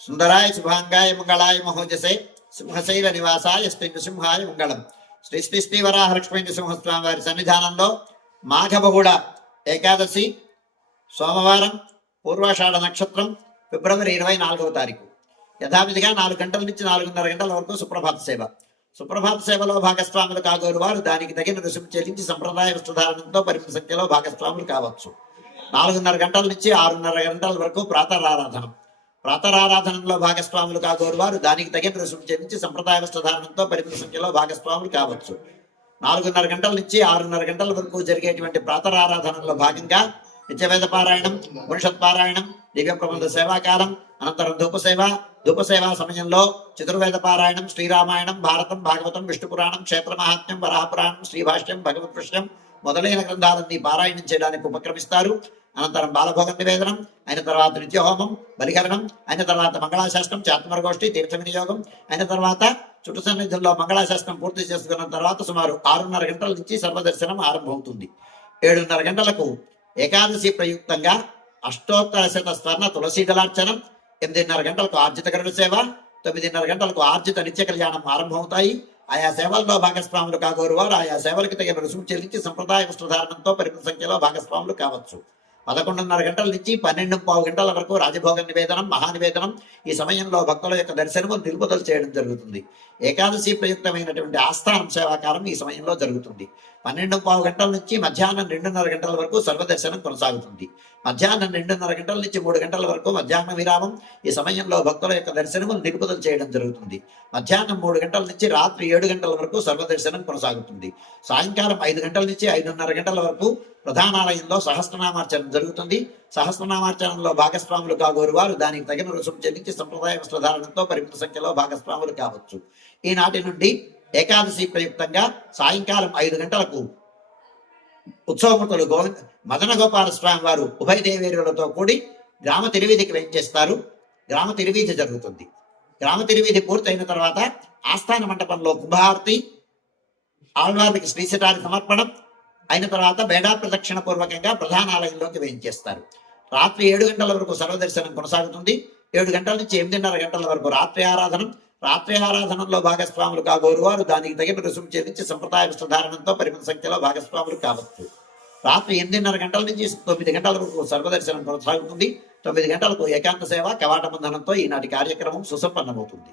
సుందరాయ శుభాంగాయ మంగళాయ మహోజసే సింహశైల నివాసాయ శ్రీ నృసింహాయ మంగళం. శ్రీ శ్రీ శ్రీ వరాహలక్ష్మీ నృసింహస్వామి వారి సన్నిధానంలో మాఘబహుళ ఏకాదశి సోమవారం పూర్వాషాఢ నక్షత్రం ఫిబ్రవరి ఇరవై నాలుగవ తారీఖు. యథావిధిగా నాలుగు గంటల నుంచి నాలుగున్నర గంటల వరకు సుప్రభాత సేవ. సుప్రభాత సేవలో భాగస్వాములు కాగోరు వారు దానికి తగిన రుసుము చెల్లించి సంప్రదాయ వస్త్రధారణంతో పరిమిత సంఖ్యలో భాగస్వాములు కావచ్చు. నాలుగున్నర గంటల నుంచి ఆరున్నర గంటల వరకు ప్రాతరారాధనం. ప్రాతరారాధనలో భాగస్వాములు కాగోరు వారు దానికి తగిన రుసుము చెల్లించి సంప్రదాయ వస్త్రధారణంతో పరిమిత సంఖ్యలో భాగస్వాములు కావచ్చు. నాలుగున్నర గంటల నుంచి ఆరున్నర గంటల వరకు జరిగేటువంటి ప్రాతరారాధనలో భాగంగా నిత్యవేద పారాయణం ఉపనిషత్ పారాయణం దివ్య ప్రబంధ సేవాకాలం అనంతరం ధూపసేవ ధూపసేవ సమయంలో చతుర్వేద పారాయణం శ్రీరామాయణం భారతం భాగవతం విష్ణు పురాణం క్షేత్ర మహాత్మ్యం వరాహపురాణం శ్రీభాష్యం భగవత్ పుష్యం మొదలైన గ్రంథాలన్నీ పారాయణం చేయడానికి ఉపక్రమిస్తారు. అనంతరం బాలభోగ నివేదనం అయిన తర్వాత నిత్యహోమం బలిహరణం అయిన తర్వాత మంగళాశాస్త్రం చాత్మరగోష్ఠి తీర్థ వినియోగం అయిన తర్వాత చుట్టు సన్నిధుల్లో మంగళాశాస్త్రం పూర్తి చేసుకున్న తర్వాత సుమారు ఆరున్నర గంటల నుంచి సర్వదర్శనం ఆరంభమవుతుంది. ఏడున్నర గంటలకు ఏకాదశి ప్రయుక్తంగా అష్టోత్తర శత స్వర్ణ తులసి దళార్చనం ఎనిమిదిన్నర గంటలకు ఆర్జిత గరుడ సేవ తొమ్మిదిన్నర గంటలకు ఆర్జిత నిత్య కళ్యాణం ఆరంభమవుతాయి. ఆయా సేవల్లో భాగస్వాములు కాగోరు వారు ఆయా సేవలకు తగిన రుసుము చెల్లించి సంప్రదాయ వస్త్రధారణంతో పరిమిత సంఖ్యలో భాగస్వాములు కావచ్చు. పదకొండున్నర గంటల నుంచి పన్నెండు పావు గంటల వరకు రాజభోగ నివేదనం మహానివేదనం ఈ సమయంలో భక్తుల యొక్క దర్శనము నిలుపుదలు చేయడం జరుగుతుంది. ఏకాదశి ప్రయుక్తమైనటువంటి ఆస్థానం సేవాకారం ఈ సమయంలో జరుగుతుంది. పన్నెండు పావు గంటల నుంచి మధ్యాహ్నం రెండున్నర గంటల వరకు సర్వదర్శనం కొనసాగుతుంది. మధ్యాహ్నం రెండున్నర గంటల నుంచి మూడు గంటల వరకు మధ్యాహ్న విరామం ఈ సమయంలో భక్తుల యొక్క దర్శనము నిలుపుదల చేయడం జరుగుతుంది. మధ్యాహ్నం మూడు గంటల నుంచి రాత్రి ఏడు గంటల వరకు సర్వదర్శనం కొనసాగుతుంది. సాయంకాలం ఐదు గంటల నుంచి ఐదున్నర గంటల వరకు ప్రధానాలయంలో సహస్రనామార్చనం జరుగుతుంది. సహస్రనామార్చనంలో భాగస్వాములు కాగోరు వారు దానికి తగిన రుసుము చెల్లించి సంప్రదాయ వస్త్రధారణతో పరిమిత సంఖ్యలో భాగస్వాములు కావచ్చు. ఈనాటి నుండి ఏకాదశి ప్రయుక్తంగా సాయంకాలం ఐదు గంటలకు ఉత్సవమూర్తులు గో మదన గోపాల స్వామి వారు ఉభయ దేవేరులతో కూడి గ్రామ తిరువీధికి వెంచేస్తారు. గ్రామ తిరువీధి జరుగుతుంది. గ్రామ తిరువీధి పూర్తయిన తర్వాత ఆస్థాన మండపంలో కుంభారతి ఆళ్వారికి శ్రీశటారి సమర్పణం అయిన తర్వాత బేడా ప్రదక్షిణ పూర్వకంగా ప్రధానాలయంలోకి వేయించేస్తారు రాత్రి ఏడు గంటల వరకు సర్వదర్శనం కొనసాగుతుంది. ఏడు గంటల నుంచి ఎనిమిదిన్నర గంటల వరకు రాత్రి ఆరాధనం రాత్రి ఆరాధనలో భాగస్వాములు కాగోరు వారు దానికి తగిన రుసుము చెల్లించి సంప్రదాయ వస్త్రధారణంతో పరిమిత సంఖ్యలో భాగస్వాములు కావచ్చు. రాత్రి ఎనిమిదిన్నర గంటల నుంచి తొమ్మిది గంటల వరకు సర్వదర్శనం కొనసాగుతుంది. తొమ్మిది గంటలకు ఏకాంత సేవ కవాట బంధనంతో ఈనాటి కార్యక్రమం సుసంపన్నమవుతుంది.